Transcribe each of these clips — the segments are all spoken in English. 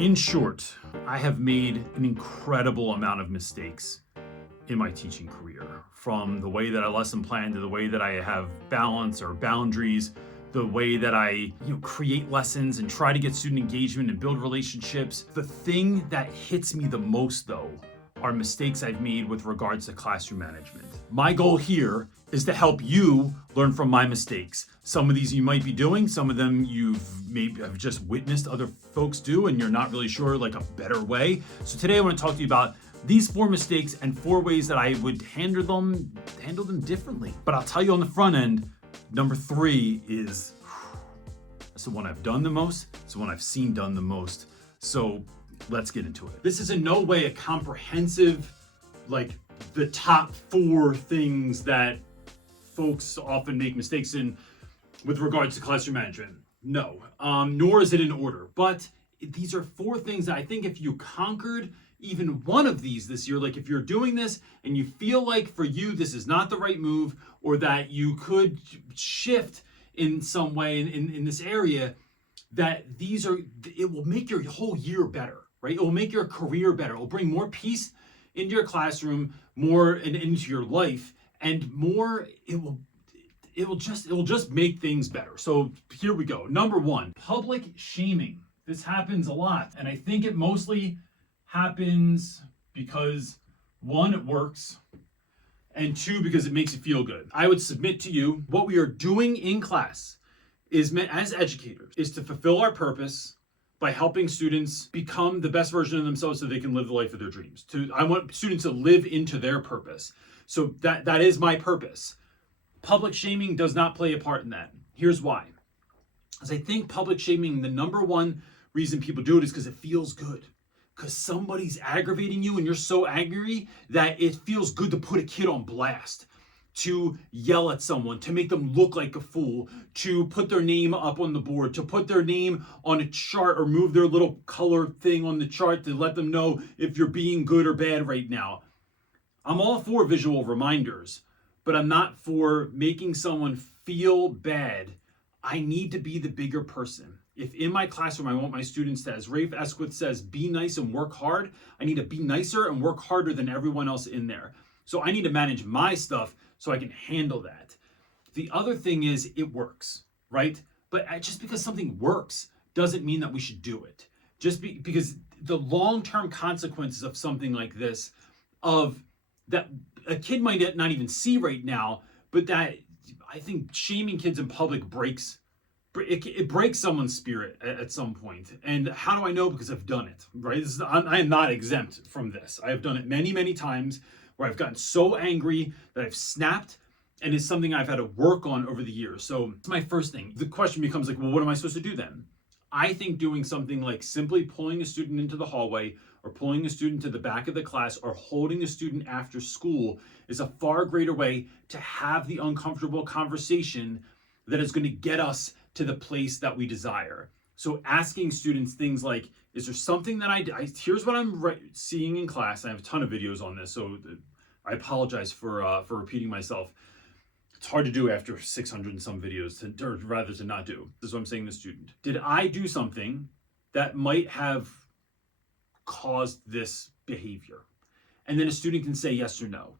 In short, I have made an incredible amount of mistakes in my teaching career, from the way that I lesson plan to the way that I have balance or boundaries, the way that I create lessons and try to get student engagement and build relationships. The thing that hits me the most, though, are mistakes I've made with regards to classroom management. My goal here is to help you learn from my mistakes. Some of these you might be doing, some of them you've maybe have just witnessed other folks do and you're not really sure like a better way. So today I want to talk to you about these 4 mistakes and 4 ways that I would handle them differently. But I'll tell you on the front end, number 3 is that's the one I've done the most. It's the one I've seen done the most. So let's get into it. This is in no way a comprehensive, like the top 4 things that folks often make mistakes in with regards to classroom management. No, nor is it in order. But these are 4 things that I think if you conquered even one of these this year, like if you're doing this and you feel like for you this is not the right move, or that you could shift in some way in this area, that it will make your whole year better, right? It will make your career better. It will bring more peace into your classroom, more into your life, and more it will just make things better. So here we go. Number 1, public shaming. This happens a lot, and I think it mostly happens because 1, it works, and 2, because it makes you feel good. I would submit to you what we are doing in class is meant as educators is to fulfill our purpose by helping students become the best version of themselves so they can live the life of their dreams. I want students to live into their purpose. So that is my purpose. Public shaming does not play a part in that. Here's why. Because I think public shaming, the number 1 reason people do it is because it feels good. Because somebody's aggravating you and you're so angry that it feels good to put a kid on blast, to yell at someone, to make them look like a fool, to put their name up on the board, to put their name on a chart or move their little color thing on the chart to let them know if you're being good or bad right now. I'm all for visual reminders, but I'm not for making someone feel bad. I need to be the bigger person. If in my classroom I want my students to, as Rafe Esquith says, be nice and work hard, I need to be nicer and work harder than everyone else in there. So I need to manage my stuff so I can handle that. The other thing is it works, right? But just because something works doesn't mean that we should do it. Because the long-term consequences of something like this, of that a kid might not even see right now, but that I think shaming kids in public breaks someone's spirit at some point. And how do I know? Because I've done it, right? I am not exempt from this. I have done it many, many times where I've gotten so angry that I've snapped, and it's something I've had to work on over the years. So it's my first thing. The question becomes like, well, what am I supposed to do then? I think doing something like simply pulling a student into the hallway or pulling a student to the back of the class or holding a student after school is a far greater way to have the uncomfortable conversation that is going to get us to the place that we desire. So asking students things like, is there something that here's what I'm seeing in class. I have a ton of videos on this, so I apologize for repeating myself. It's hard to do after 600 and some videos, or rather to not do. This is what I'm saying to the student. Did I do something that might have caused this behavior? And then a student can say yes or no.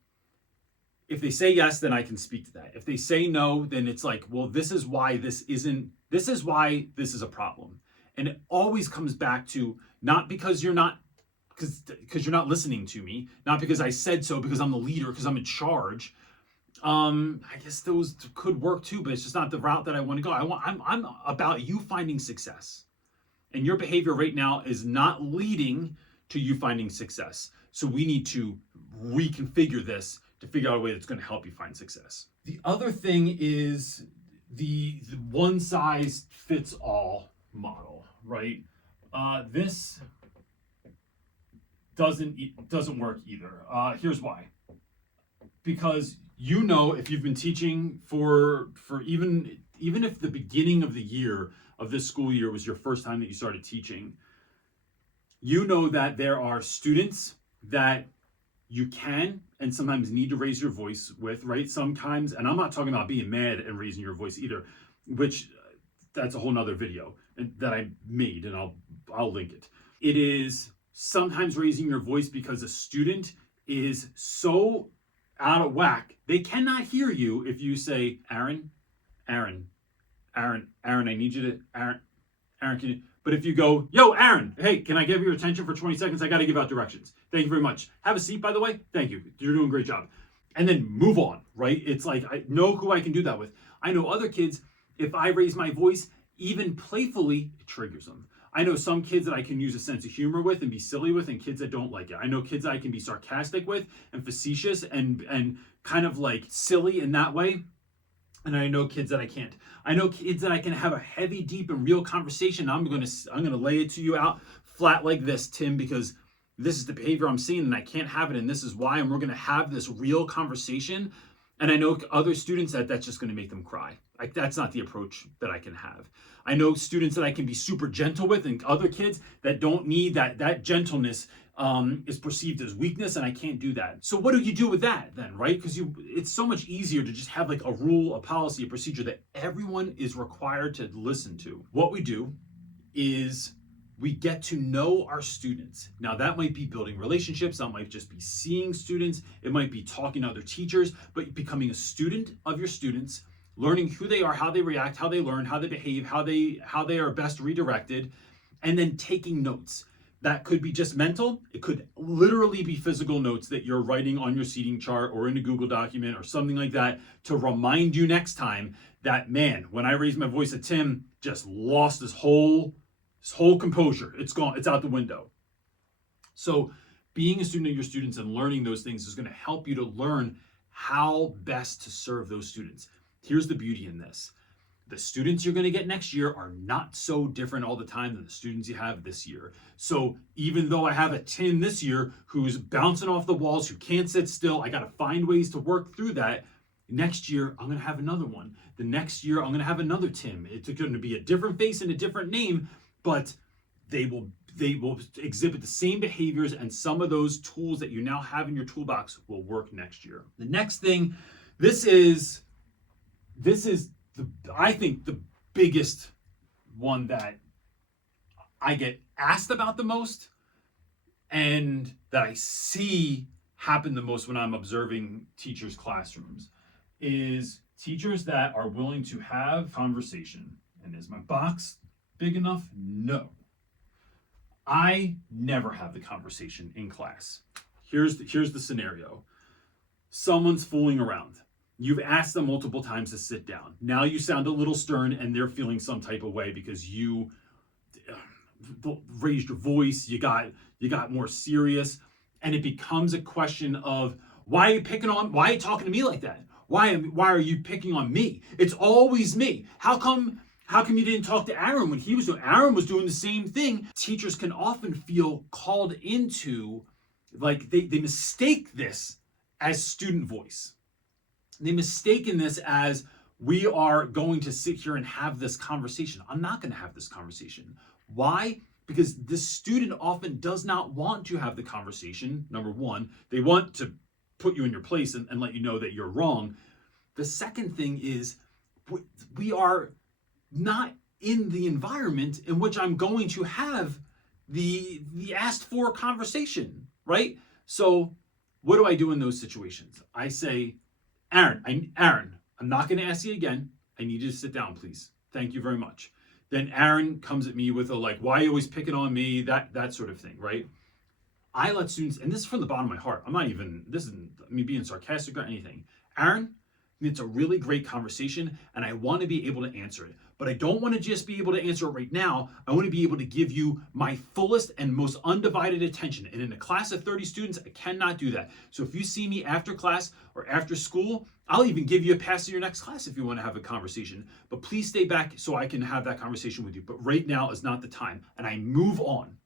If they say yes, then I can speak to that. If they say no, then it's like, well, this is why this is a problem. And it always comes back to not because you're not listening to me, not because I said so, because I'm the leader, because I'm in charge. I guess those could work too, but it's just not the route that I want to go. I'm about you finding success. And your behavior right now is not leading to you finding success. So we need to reconfigure this to figure out a way that's going to help you find success. The other thing is the one size fits all model, right? This doesn't work either. Here's why. Because if you've been teaching for even if the beginning of the year of this school year was your first time that you started teaching, you know that there are students that you can and sometimes need to raise your voice with, right? Sometimes, and I'm not talking about being mad and raising your voice either, which that's a whole nother video that I made, and I'll link it. It is sometimes raising your voice because a student is so out of whack, they cannot hear you if you say, Aaron, Aaron, Aaron, I need you to, Aaron, can you? But if you go, yo, Aaron, hey, can I give your attention for 20 seconds? I got to give out directions. Thank you very much. Have a seat, by the way. Thank you. You're doing a great job. And then move on, right? It's like, I know who I can do that with. I know other kids, if I raise my voice, even playfully, it triggers them. I know some kids that I can use a sense of humor with and be silly with, and kids that don't like it. I know kids that I can be sarcastic with and facetious and kind of like silly in that way. And I know kids that I can't. I know kids that I can have a heavy, deep, and real conversation. I'm gonna lay it to you out flat like this, Tim, because this is the behavior I'm seeing and I can't have it, and this is why, and we're gonna have this real conversation. And I know other students that's just gonna make them cry. Like, that's not the approach that I can have. I know students that I can be super gentle with, and other kids that don't need that gentleness is perceived as weakness, and I can't do that. So what do you do with that then, right? Because it's so much easier to just have like a rule, a policy, a procedure that everyone is required to listen to. What we do is we get to know our students. Now that might be building relationships, that might just be seeing students, it might be talking to other teachers, but becoming a student of your students, learning who they are, how they react, how they learn, how they behave, how they are best redirected, and then taking notes. That could be just mental. It could literally be physical notes that you're writing on your seating chart or in a Google document or something like that to remind you next time that, man, when I raised my voice at Tim, just lost his whole composure. It's gone. It's out the window. So being a student of your students and learning those things is going to help you to learn how best to serve those students. Here's the beauty in this. The students you're going to get next year are not so different all the time than the students you have this year. So even though I have a Tim this year who's bouncing off the walls, who can't sit still, I got to find ways to work through that. Next year, I'm going to have another one. The next year, I'm going to have another Tim. It's going to be a different face and a different name, but they will exhibit the same behaviors, and some of those tools that you now have in your toolbox will work next year. The next thing, this is I think the biggest one that I get asked about the most and that I see happen the most when I'm observing teachers' classrooms is teachers that are willing to have conversation. And is my box big enough? No. I never have the conversation in class. Here's the scenario. Someone's fooling around. You've asked them multiple times to sit down. Now you sound a little stern and they're feeling some type of way because you raised your voice, you got more serious, and it becomes a question of, why are you talking to me like that? Why are you picking on me? It's always me. How come you didn't talk to Aaron when Aaron was doing the same thing? Teachers can often feel called into, like they mistake this as student voice. They mistaken this as, we are going to sit here and have this conversation. I'm not going to have this conversation. Why? Because the student often does not want to have the conversation. Number one, they want to put you in your place and let you know that you're wrong. The second thing is, we are not in the environment in which I'm going to have the asked for conversation, right? So what do I do in those situations? I say, Aaron, I'm not going to ask you again. I need you to sit down, please. Thank you very much. Then Aaron comes at me with a, like, why are you always picking on me? That sort of thing, right? I let students, and this is from the bottom of my heart. This isn't me being sarcastic or anything. Aaron, it's a really great conversation, and I want to be able to answer it. But I don't want to just be able to answer it right now. I want to be able to give you my fullest and most undivided attention. And in a class of 30 students, I cannot do that. So if you see me after class or after school, I'll even give you a pass to your next class if you want to have a conversation. But please stay back so I can have that conversation with you. But right now is not the time. And I move on.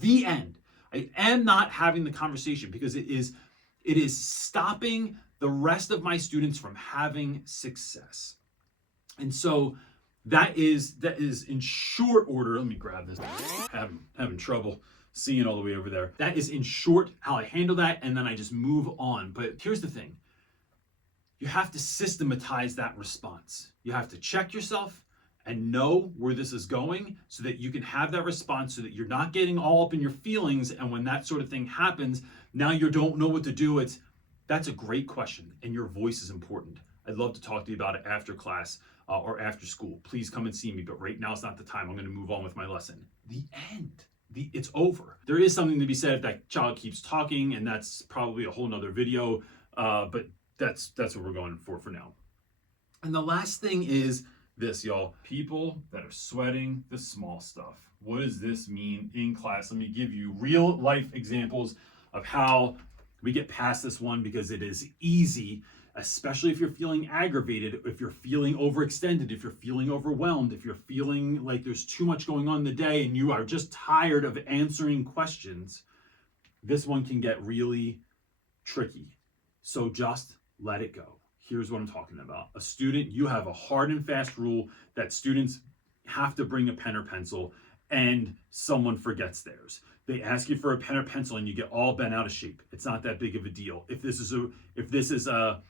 The end. I am not having the conversation because it is stopping the rest of my students from having success. And so that is in short order. Let me grab this. Having trouble seeing all the way over there. That is in short how I handle that, and then I just move on. But here's the thing. You have to systematize that response. You have to check yourself and know where this is going so that you can have that response, so that you're not getting all up in your feelings. And when that sort of thing happens, now you don't know what to do. That's a great question, and your voice is important. I'd love to talk to you about it after class or after school. Please come and see me, but right now it's not the time. I'm going to move on with my lesson. The end. It's over. There is something to be said if that child keeps talking, and that's probably a whole nother video, but that's what we're going for now. And the last thing is this, y'all. People that are sweating the small stuff. What does this mean in class? Let me give you real life examples of how we get past this one, because it is easy, especially if you're feeling aggravated, if you're feeling overextended, if you're feeling overwhelmed, if you're feeling like there's too much going on in the day and you are just tired of answering questions. This one can get really tricky. So just let it go. Here's what I'm talking about. A student, you have a hard and fast rule that students have to bring a pen or pencil, and someone forgets theirs. They ask you for a pen or pencil and you get all bent out of shape. It's not that big of a deal. If this is a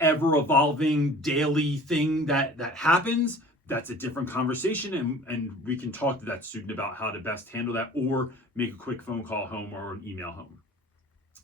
ever evolving daily thing that happens, that's a different conversation, and we can talk to that student about how to best handle that, or make a quick phone call home or an email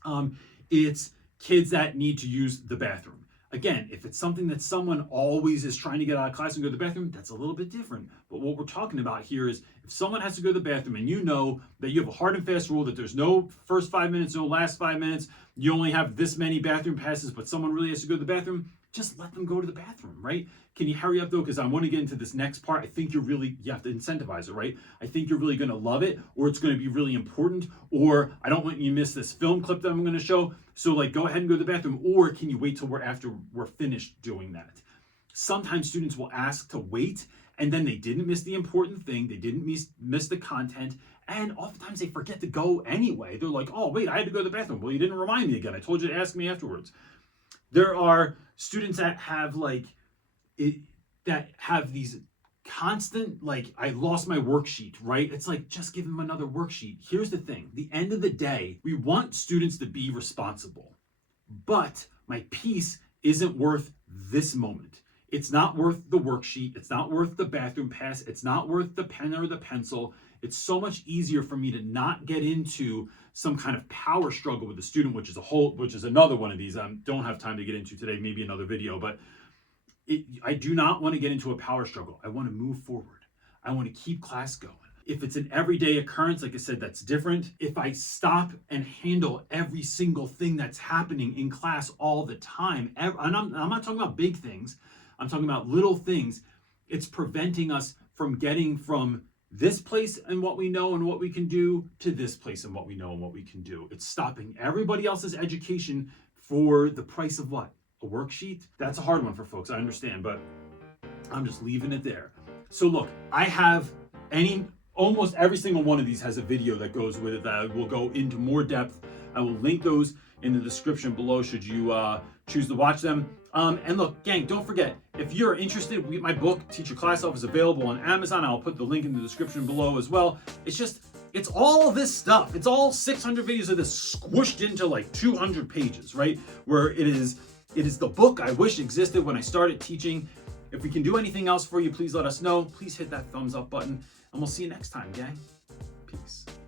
home. It's kids that need to use the bathroom. Again, if it's something that someone always is trying to get out of class and go to the bathroom, that's a little bit different. But what we're talking about here is if someone has to go to the bathroom and you know that you have a hard and fast rule that there's no first 5 minutes, no last 5 minutes, you only have this many bathroom passes, but someone really has to go to the bathroom, just let them go to the bathroom, right? Can you hurry up though? Because I want to get into this next part. I think you have to incentivize it, right? I think you're really going to love it, or it's going to be really important, or I don't want you to miss this film clip that I'm going to show. So like, go ahead and go to the bathroom, or can you wait till after we're finished doing that? Sometimes students will ask to wait, and then they didn't miss the important thing. They didn't miss the content. And oftentimes they forget to go anyway. They're like, oh, wait, I had to go to the bathroom. Well, you didn't remind me again. I told you to ask me afterwards. There are students that have these constant, like, I lost my worksheet, right? It's like, just give them another worksheet. Here's the thing. The end of the day, we want students to be responsible, but my peace isn't worth this moment. It's not worth the worksheet. It's not worth the bathroom pass. It's not worth the pen or the pencil. It's so much easier for me to not get into some kind of power struggle with the student, which is another one of these I don't have time to get into today, maybe another video, but I do not want to get into a power struggle. I want to move forward. I want to keep class going. If it's an everyday occurrence, like I said, that's different. If I stop and handle every single thing that's happening in class all the time, and I'm not talking about big things, I'm talking about little things, it's preventing us from getting from this place and what we know and what we can do to this place and what we know and what we can do. It's stopping everybody else's education for the price of what? A worksheet? That's a hard one for folks, I understand, but I'm just leaving it there. So look, I have almost every single one of these has a video that goes with it that I will go into more depth. I will link those in the description below should you choose to watch them. And look, gang, don't forget, if you're interested, my book, Teach Your Class Off, is available on Amazon. I'll put the link in the description below as well. It's all of this stuff. It's all 600 videos of this squished into like 200 pages, right? Where it is the book I wish existed when I started teaching. If we can do anything else for you, please let us know. Please hit that thumbs up button, and we'll see you next time, gang. Peace.